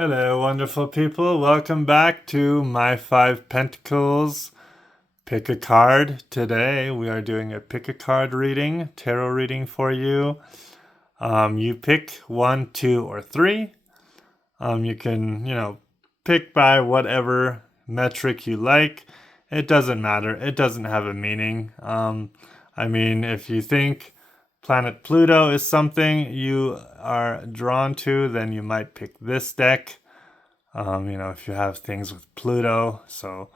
Hello, wonderful people. Welcome back to my Five Pentacles. Pick a card. Today we are doing a pick a card reading, tarot reading for you. You pick 1, 2, or 3. You can, pick by whatever metric you like. It doesn't matter. It doesn't have a meaning. If you think planet Pluto is something you are drawn to, then you might pick this deck. If you have things with Pluto, so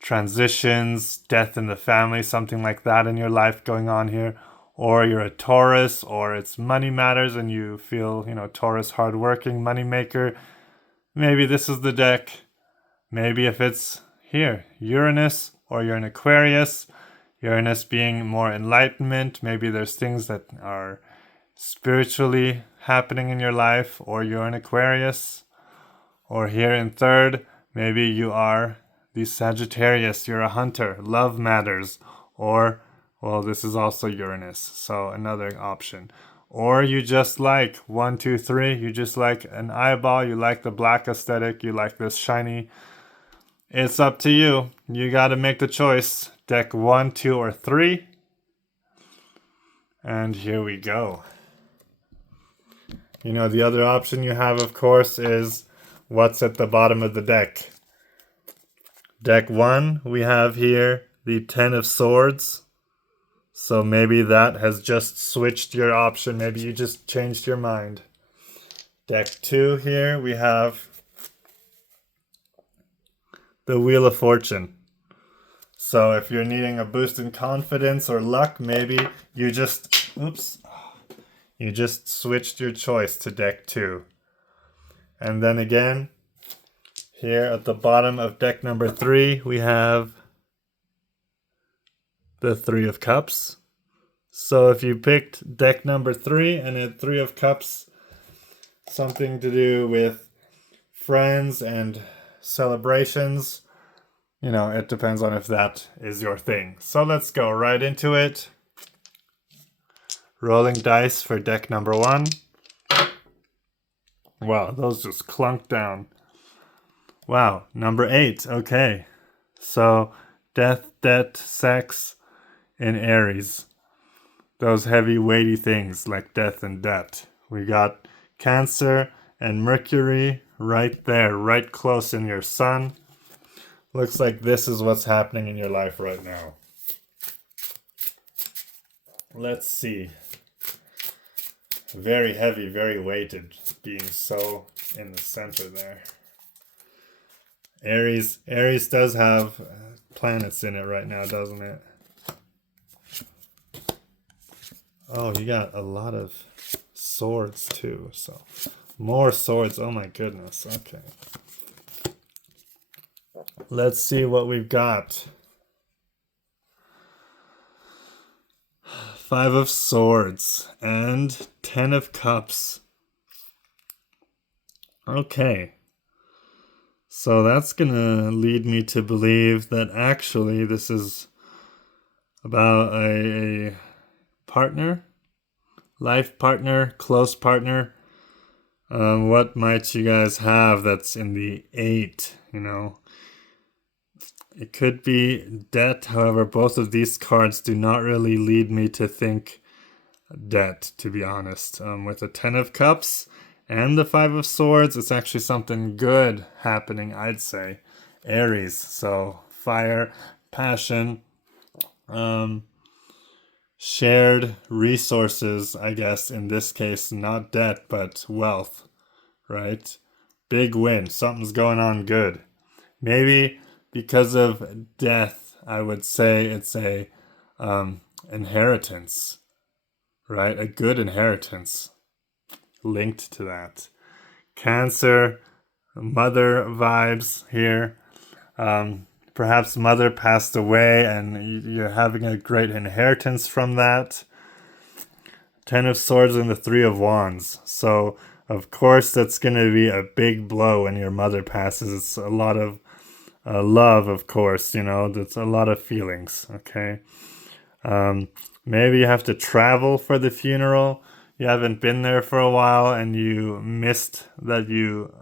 transitions, death in the family, something like that in your life going on here, or you're a Taurus, or it's money matters and you feel, Taurus hardworking, money maker, maybe this is the deck. Maybe if it's here, Uranus, or you're an Aquarius, Uranus being more enlightenment, maybe there's things that are spiritually happening in your life, or you're an Aquarius. Or here in third, maybe you are the Sagittarius, you're a hunter, love matters. Or, well, this is also Uranus, so another option. Or you just like 1, 2, 3, you just like an eyeball, you like the black aesthetic, you like this shiny. It's up to you. You gotta make the choice. Deck 1, 2, or 3. And here we go. The other option you have, of course, is what's at the bottom of the deck. Deck 1, we have here the 10 of Swords. So maybe that has just switched your option. Maybe you just changed your mind. Deck 2 here, we have the Wheel of Fortune. So if you're needing a boost in confidence or luck, maybe you just switched your choice to deck 2. And then again, here at the bottom of deck number 3, we have the 3 of Cups. So if you picked deck number 3 and had 3 of Cups, something to do with friends and celebrations, it depends on if that is your thing. So let's go right into it. Rolling dice for deck number 1. Wow, those just clunked down. Wow, number 8. Okay. So, death, debt, sex, and Aries. Those heavy, weighty things like death and debt. We got Cancer and Mercury right there, right close in your sun. Looks like this is what's happening in your life right now. Let's see. Very heavy, very weighted, being so in the center there. Aries does have planets in it right now, doesn't it? Oh, you got a lot of swords too, so more swords. Oh my goodness. Okay. Let's see what we've got. 5 of Swords and 10 of Cups. Okay. So that's gonna lead me to believe that actually this is about a partner, life partner, close partner. What might you guys have that's in the 8, It could be debt. However, both of these cards do not really lead me to think debt, to be honest. With the 10 of Cups and the 5 of Swords, it's actually something good happening, I'd say. Aries, so fire, passion, shared resources, I guess, in this case, not debt, but wealth, right? Big win, something's going on good. Maybe because of death, I would say it's a inheritance, right? A good inheritance linked to that. Cancer, mother vibes here. Perhaps mother passed away and you're having a great inheritance from that. 10 of Swords and the 3 of Wands. So, of course, that's going to be a big blow when your mother passes. It's a lot of love, of course, that's a lot of feelings, okay? Maybe you have to travel for the funeral. you haven't been there for a while and you missed that you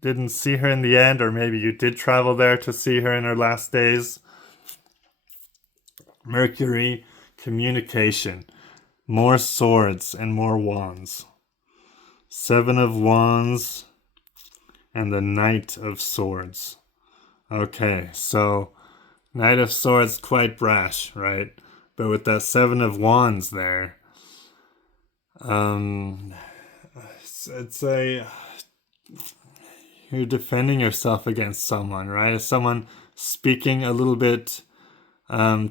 didn't see her in the end, or maybe you did travel there to see her in her last days. Mercury, communication, more swords and more wands. 7 of Wands and the Knight of Swords. Okay, so Knight of Swords, quite brash, right? But with that 7 of Wands there, it's a you're defending yourself against someone, right? Is someone speaking a little bit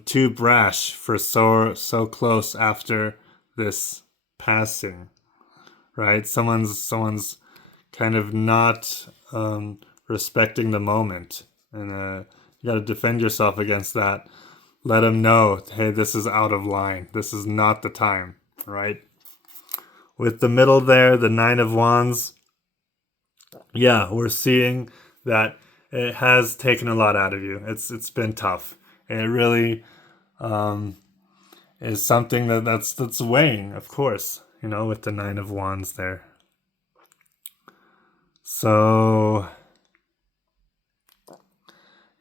too brash for so close after this passing, right? Someone's kind of not respecting the moment, and you got to defend yourself against that. Let them know, hey, this is out of line. This is not the time, right? With the middle there, the 9 of Wands, yeah, we're seeing that it has taken a lot out of you. It's been tough. It really is something that's weighing, of course, with the 9 of Wands there. So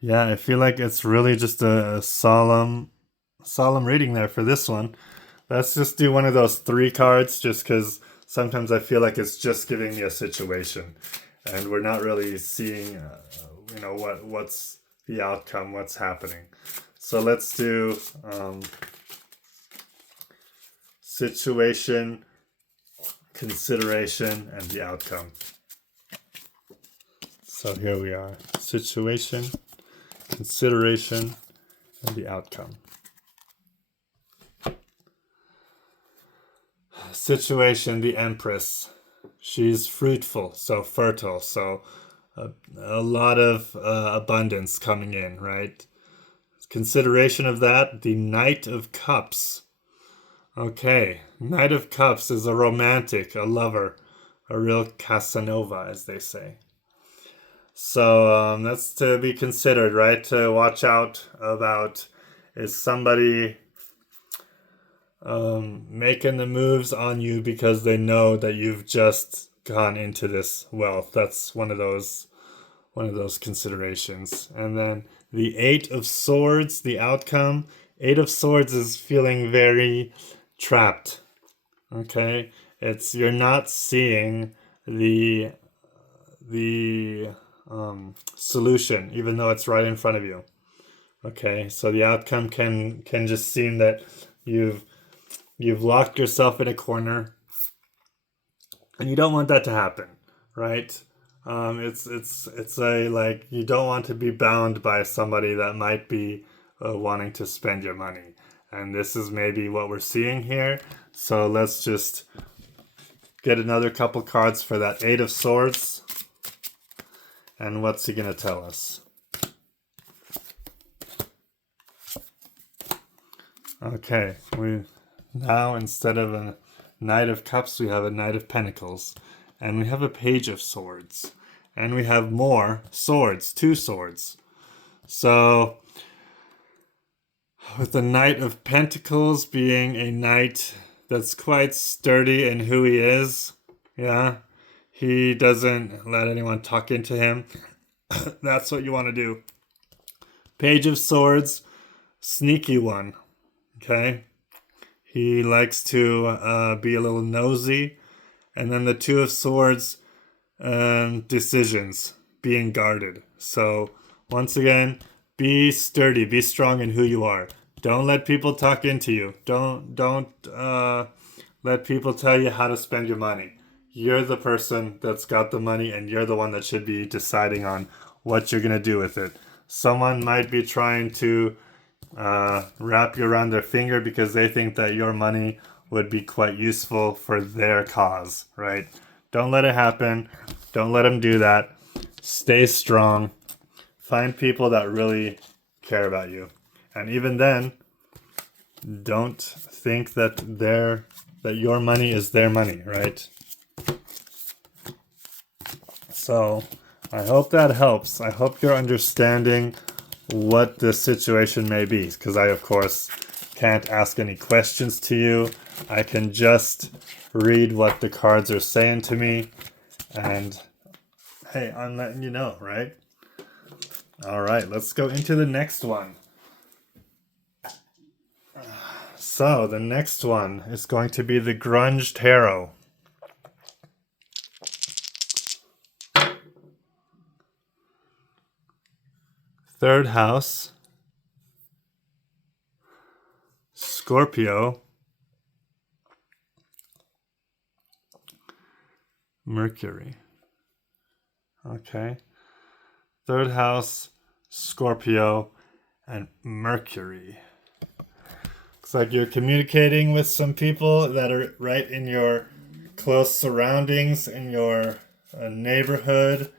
yeah, I feel like it's really just a solemn reading there for this one. Let's just do one of those 3 cards, just because sometimes I feel like it's just giving me a situation, and we're not really seeing, what's the outcome, what's happening. So let's do situation, consideration, and the outcome. So here we are. Situation, consideration, and the outcome. Situation, the Empress. She's fruitful, so fertile, so a lot of abundance coming in, right? Consideration of that, the Knight of Cups. Okay, Knight of Cups is a romantic, a lover, a real Casanova, as they say. So that's to be considered, right? To watch out about, is somebody making the moves on you because they know that you've just gone into this wealth. That's one of those considerations. And then the 8 of Swords, the outcome. 8 of Swords is feeling very trapped. Okay, you're not seeing the solution, even though it's right in front of you. Okay, so the outcome can just seem that you've locked yourself in a corner, and you don't want that to happen, right? It's a, like, you don't want to be bound by somebody that might be wanting to spend your money, and this is maybe what we're seeing here. So let's just get another couple cards for that 8 of Swords. And what's he gonna tell us? Okay, we now, instead of a Knight of Cups, we have a Knight of Pentacles, and we have a Page of Swords, and we have more swords, 2 swords. So with the Knight of Pentacles being a knight that's quite sturdy in who he is, yeah, he doesn't let anyone talk into him. That's what you want to do. Page of Swords, sneaky one. Okay? He likes to be a little nosy. And then the 2 of Swords, decisions, being guarded. So once again, be sturdy, be strong in who you are. Don't let people talk into you. Don't let people tell you how to spend your money. You're the person that's got the money, and you're the one that should be deciding on what you're going to do with it. Someone might be trying to wrap you around their finger because they think that your money would be quite useful for their cause, right? Don't let it happen. Don't let them do that. Stay strong. Find people that really care about you. And even then, don't think that your money is their money, right? So I hope that helps. I hope you're understanding what the situation may be, because I, of course, can't ask any questions to you. I can just read what the cards are saying to me. And hey, I'm letting you know, right? All right, let's go into the next one. So the next one is going to be the Grunge Tarot. Third house, Scorpio, Mercury. Okay. Third house, Scorpio, and Mercury. Looks like you're communicating with some people that are right in your close surroundings, in your neighborhood.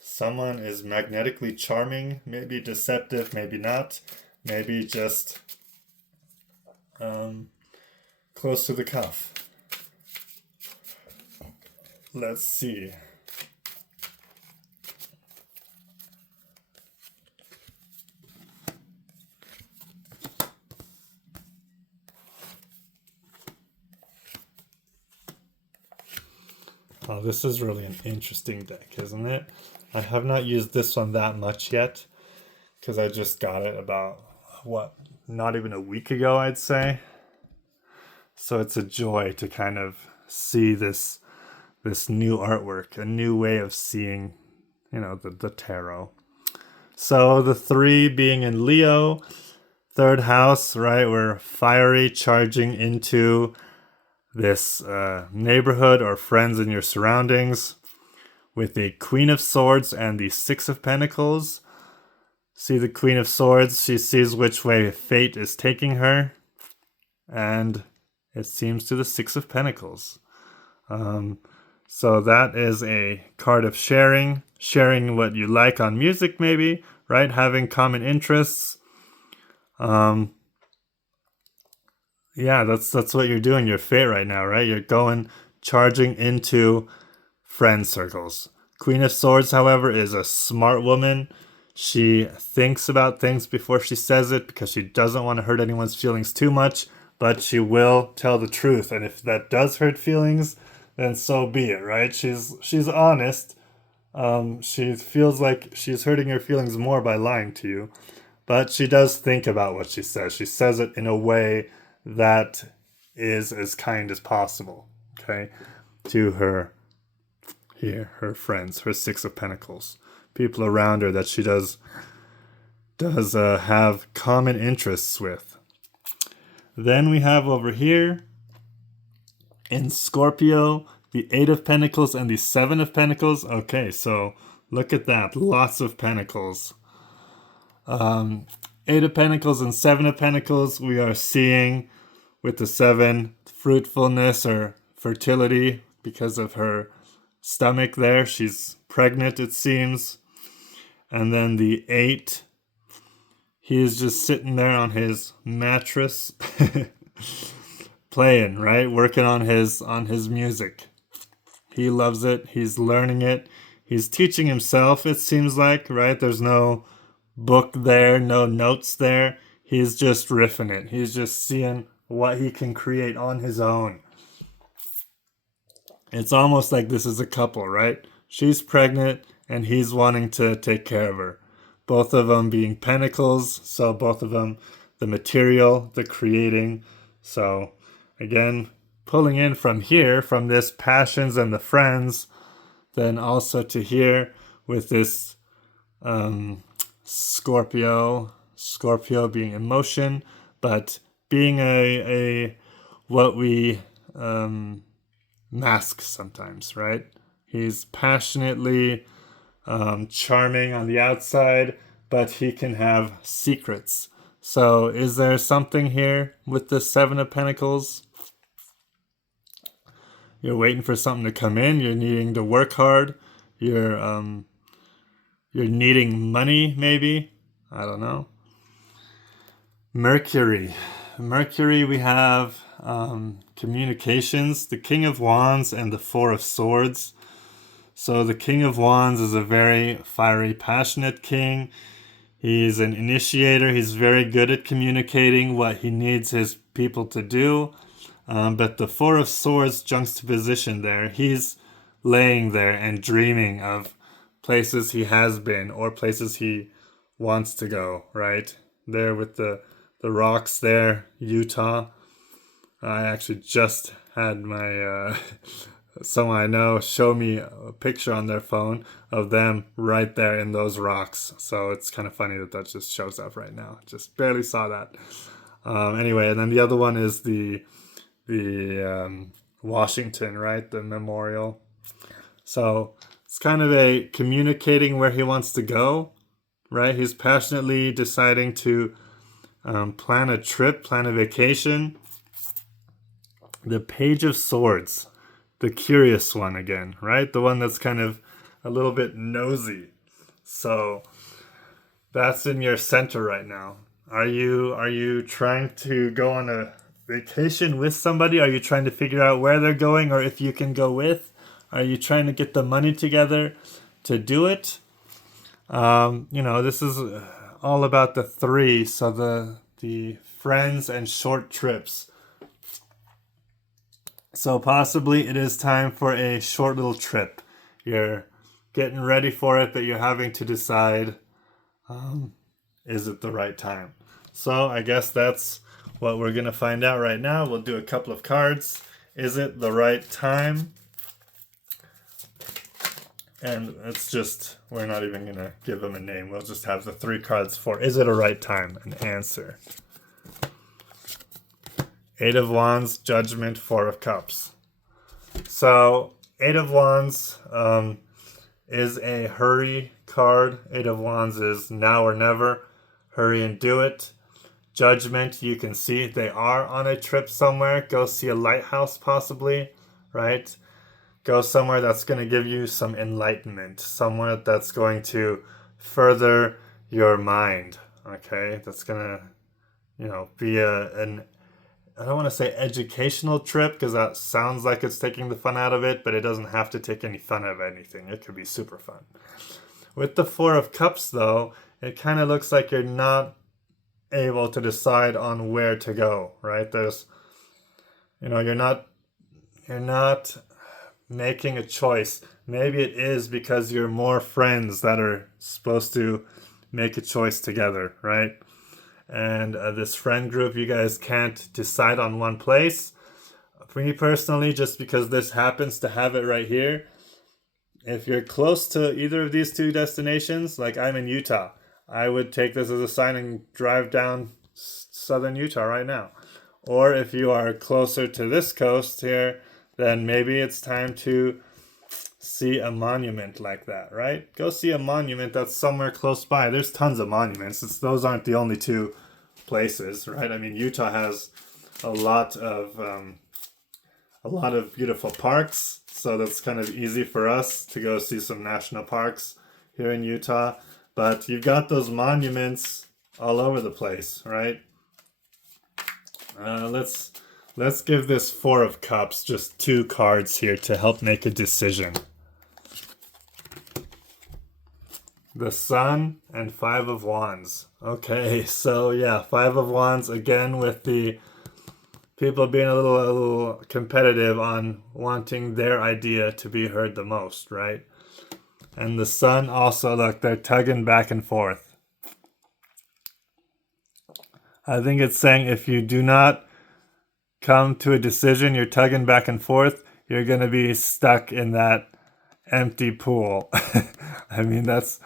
Someone is magnetically charming, maybe deceptive, maybe not, maybe just close to the cuff. Let's see. Oh, this is really an interesting deck, isn't it? I have not used this one that much yet because I just got it about, not even a week ago, I'd say. So it's a joy to kind of see this new artwork, a new way of seeing, the tarot. So the 3 being in Leo, third house, right? We're fiery, charging into this neighborhood or friends in your surroundings with the Queen of Swords and the 6 of Pentacles. See the Queen of Swords, she sees which way fate is taking her, and it seems to the 6 of Pentacles. So that is a card of sharing what you like on music maybe, right? Having common interests. Yeah, that's what you're doing. You're fate right now, right? You're charging into friend circles. Queen of Swords, however, is a smart woman. She thinks about things before she says it because she doesn't want to hurt anyone's feelings too much, but she will tell the truth. And if that does hurt feelings, then so be it, right? She's honest. She feels like she's hurting your feelings more by lying to you, but she does think about what she says. She says it in a way that is as kind as possible, okay, to her friends, her 6 of Pentacles, people around her that she does have common interests with. Then we have over here in Scorpio the 8 of Pentacles and the 7 of Pentacles. Okay, so look at that, lots of Pentacles. 8 of Pentacles and 7 of Pentacles, we are seeing with the 7 fruitfulness or fertility because of her stomach there. She's pregnant, it seems. And then the 8, he is just sitting there on his mattress playing, right? Working on his music. He loves it. He's learning it. He's teaching himself, it seems like, right? There's no book there, no notes there. He's just riffing it. He's just seeing what he can create on his own. It's almost like this is a couple, right? She's pregnant and he's wanting to take care of her. Both of them being pentacles, so both of them the material, the creating. So again, pulling in from here, from this passions and the friends, then also to here with this Scorpio being emotion, but being a what we mask sometimes, right? He's passionately charming on the outside, but he can have secrets. So is there something here with the 7 of Pentacles? You're waiting for something to come in. You're needing to work hard. You're needing money, maybe. I don't know. Mercury, we have communications, the King of Wands and the 4 of Swords. So the King of Wands is a very fiery, passionate king. He's an initiator. He's very good at communicating what he needs his people to do. But the Four of Swords juxtaposition there, he's laying there and dreaming of places he has been or places he wants to go, right? There with the rocks there, Utah. I actually just had my someone I know show me a picture on their phone of them right there in those rocks. So it's kind of funny that that just shows up right now. Just barely saw that. Anyway, and then the other one is the Washington, right? The memorial. So it's kind of a communicating where he wants to go, right? He's passionately deciding to plan a trip, plan a vacation. The Page of Swords, the curious one again, right? The one that's kind of a little bit nosy. So that's in your center right now. Are you trying to go on a vacation with somebody? Are you trying to figure out where they're going or if you can go with? Are you trying to get the money together to do it? This is all about the three. So the friends and short trips. So possibly it is time for a short little trip. You're getting ready for it, but you're having to decide, is it the right time? So I guess that's what we're going to find out right now. We'll do a couple of cards. Is it the right time? And it's just, we're not even going to give them a name. We'll just have the three cards for, is it a right time? An answer. Eight of Wands, Judgment, Four of Cups. So, Eight of Wands is a hurry card. Eight of Wands is now or never. Hurry and do it. Judgment, you can see they are on a trip somewhere. Go see a lighthouse possibly, right? Go somewhere that's going to give you some enlightenment. Somewhere that's going to further your mind, okay? That's going to, be an I don't want to say educational trip because that sounds like it's taking the fun out of it, but it doesn't have to take any fun out of anything. It could be super fun. With the Four of Cups, though, it kind of looks like you're not able to decide on where to go, right? There's, you're not making a choice. Maybe it is because you're more friends that are supposed to make a choice together, right? And this friend group, you guys can't decide on one place. For me personally, just because this happens to have it right here, if you're close to either of these two destinations, like I'm in Utah, I would take this as a sign and drive down southern Utah right now. Or if you are closer to this coast here, then maybe it's time to see a monument like that, right? Go see a monument that's somewhere close by. There's tons of monuments. Those aren't the only two places, right? I mean, Utah has a lot of beautiful parks, so that's kind of easy for us to go see some national parks here in Utah. But you've got those monuments all over the place, right? Let's give this Four of Cups just two cards here to help make a decision. The Sun and Five of Wands. Okay, so yeah, Five of Wands again with the people being a little competitive on wanting their idea to be heard the most, right? And the Sun also, look, they're tugging back and forth. I think it's saying if you do not come to a decision, you're tugging back and forth, you're going to be stuck in that empty pool. I mean, that's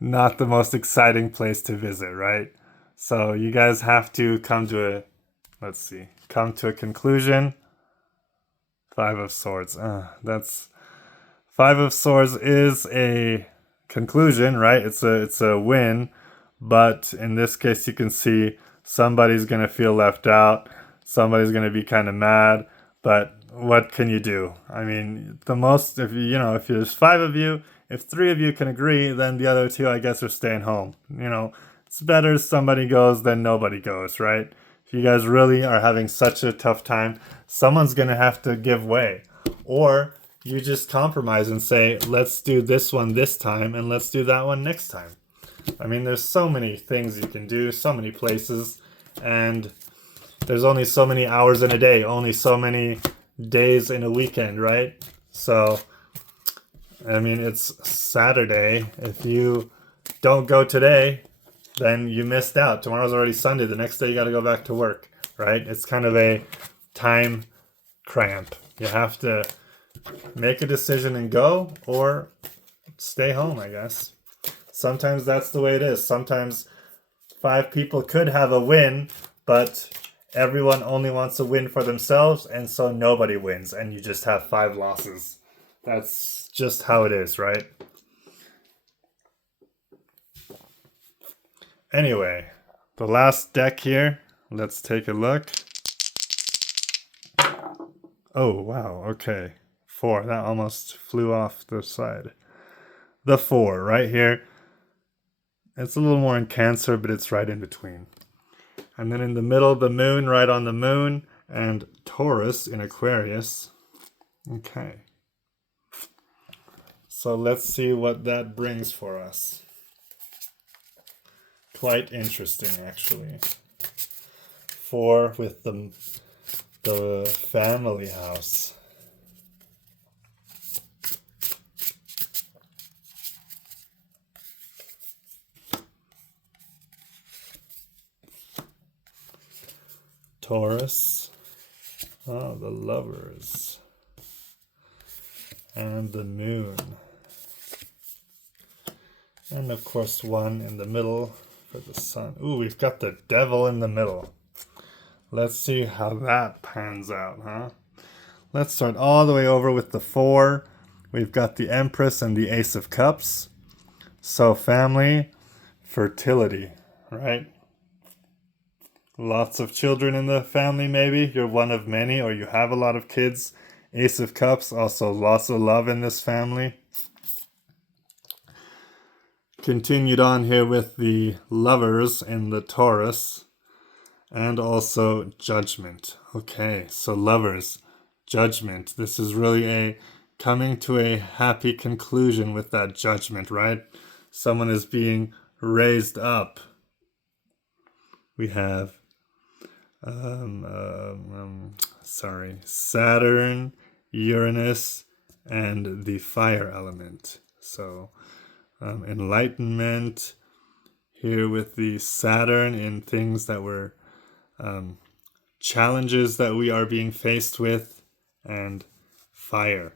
not the most exciting place to visit, right? So you guys have to come to a conclusion. Five of Swords. Five of Swords is a conclusion, right? It's a win, but in this case, you can see somebody's gonna feel left out. Somebody's gonna be kind of mad, but what can you do? I mean, if there's five of you, if three of you can agree, then the other two, I guess, are staying home. It's better somebody goes than nobody goes, right? If you guys really are having such a tough time, someone's gonna have to give way, or you just compromise and say, let's do this one this time and let's do that one next time. I mean, there's so many things you can do, so many places, and there's only so many hours in a day, only so many days in a weekend, right? So, I mean, it's Saturday. If you don't go today, then you missed out. Tomorrow's already Sunday. The next day you got to go back to work, right? It's kind of a time cramp. You have to make a decision and go, or stay home, I guess. Sometimes that's the way it is. Sometimes 5 people could have a win, but everyone only wants a win for themselves, and so nobody wins, and you just have 5 losses. That's just how it is, right? Anyway, the last deck here. Let's take a look. Oh, wow, okay. 4. That almost flew off the side. The 4 right here. It's a little more in Cancer, but it's right in between. And then in the middle, the moon, right on the moon, and Taurus in Aquarius. Okay. So let's see what that brings for us. Quite interesting, actually. 4 with the family house. Taurus. Oh, the lovers. And the moon. And of course 1 in the middle for the sun. Ooh, we've got the devil in the middle. Let's see how that pans out, huh? Let's start all the way over with the 4. We've got the Empress and the Ace of Cups. So family, fertility, right? Lots of children in the family, maybe. You're one of many, or you have a lot of kids. Ace of Cups, also lots of love in this family. Continued on here with the lovers in the Taurus. And also judgment. Okay, so lovers, judgment. This is really a coming to a happy conclusion with that judgment, right? Someone is being raised up. We have Saturn, Uranus, and the fire element. So enlightenment here with the Saturn in things that were challenges that we are being faced with, and fire.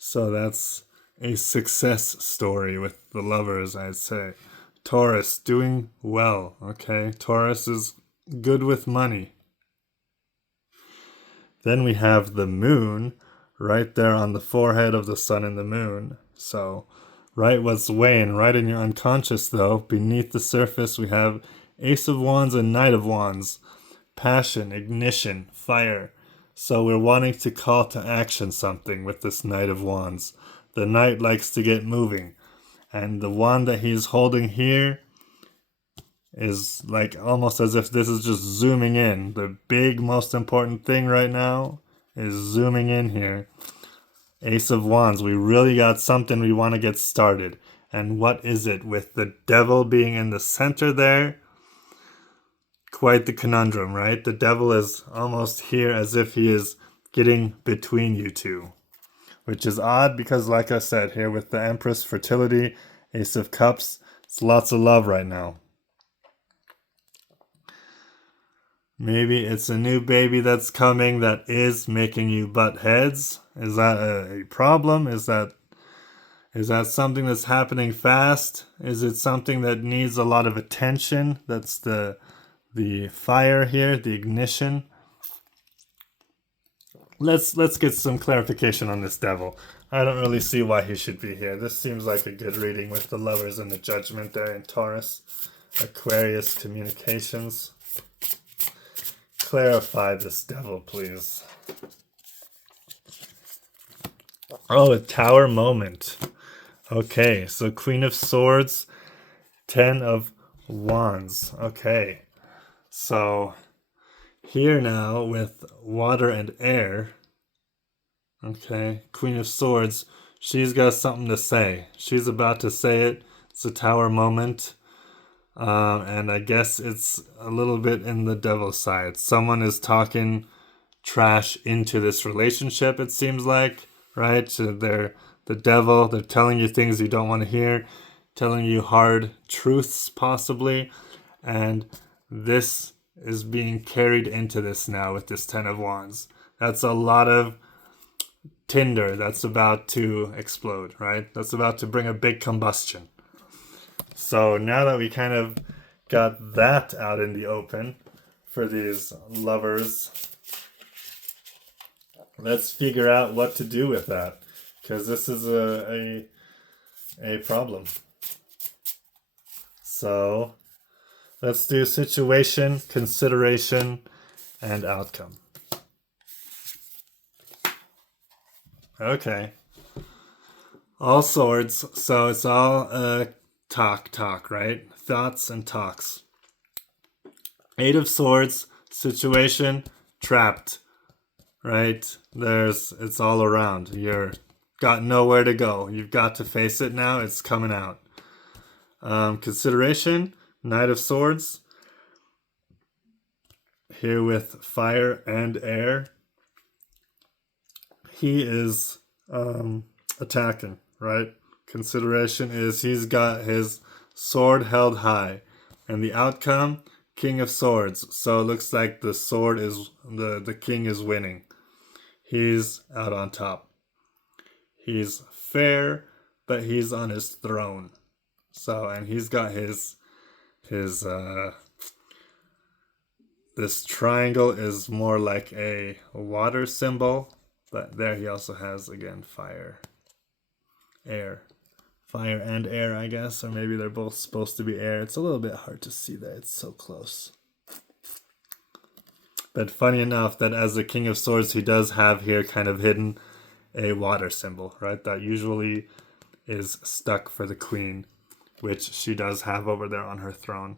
So that's a success story with the lovers, I'd say. Taurus, doing well, okay? Taurus is good with money. Then we have the moon right there on the forehead of the sun and the moon. So, right what's weighing, right in your unconscious though, beneath the surface we have Ace of Wands and Knight of Wands. Passion, ignition, fire. So we're wanting to call to action something with this Knight of Wands. The Knight likes to get moving. And the wand that he's holding here is like almost as if this is just zooming in. The big, most important thing right now is zooming in here. Ace of Wands, we really got something we want to get started. And what is it? With the devil being in the center there, quite the conundrum, right? The devil is almost here as if he is getting between you two. Which is odd because, like I said, here with the Empress, fertility, Ace of Cups, it's lots of love right now. Maybe it's a new baby that's coming that is making you butt heads. Is that a problem? Is that something that's happening fast? Is it something that needs a lot of attention? That's the fire here, the ignition. Let's get some clarification on this devil. I don't really see why he should be here. This seems like a good reading with the lovers and the judgment there in Taurus. Aquarius, communications. Clarify this devil, please. Oh, a tower moment. Okay, so Queen of Swords, 10 of Wands. Okay, so here now with water and air. Okay, Queen of Swords, she's got something to say. She's about to say it. It's a tower moment. And I guess it's a little bit in the devil's side. Someone is talking trash into this relationship, it seems like, right? So they're the devil, they're telling you things you don't want to hear, telling you hard truths, possibly. And this is being carried into this now with this Ten of Wands. That's a lot of tinder that's about to explode, right? That's about to bring a big combustion. So now that we kind of got that out in the open for these lovers, let's figure out what to do with that, because this is a problem. So let's do situation, consideration, and outcome. Okay. All swords, so it's all talk, right? Thoughts and talks. Eight of Swords, situation, trapped, right? It's all around. You're got nowhere to go. You've got to face it now. It's coming out. Consideration, Knight of Swords. Here with fire and air. He is attacking, right? Consideration is he's got his sword held high. And the outcome, King of Swords. So it looks like the sword is, the king is winning. He's out on top. He's fair, but he's on his throne. So, and he's got his this triangle is more like a water symbol, but there he also has, again, fire, air. Fire and air, I guess, or maybe they're both supposed to be air. It's a little bit hard to see that. It's so close. But funny enough that as the King of Swords, he does have here kind of hidden a water symbol, right? That usually is stuck for the queen, which she does have over there on her throne.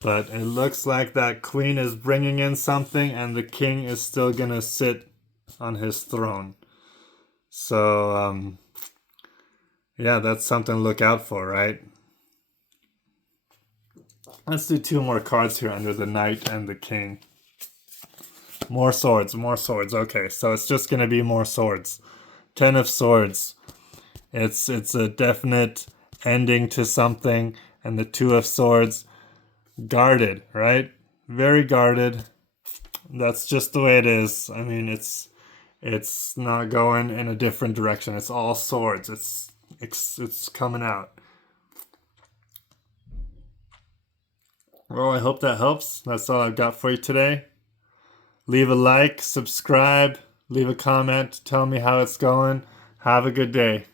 But it looks like that queen is bringing in something and the king is still going to sit on his throne. So, yeah, that's something to look out for, right? Let's do two more cards here under the Knight and the King. More swords. Okay, so it's just going to be more swords. Ten of Swords. It's a definite ending to something. And the Two of Swords, guarded, right? Very guarded. That's just the way it is. I mean, it's not going in a different direction. It's all swords. It's coming out. Well, I hope that helps. That's all I've got for you today. Leave a like, subscribe, leave a comment, tell me how it's going. Have a good day.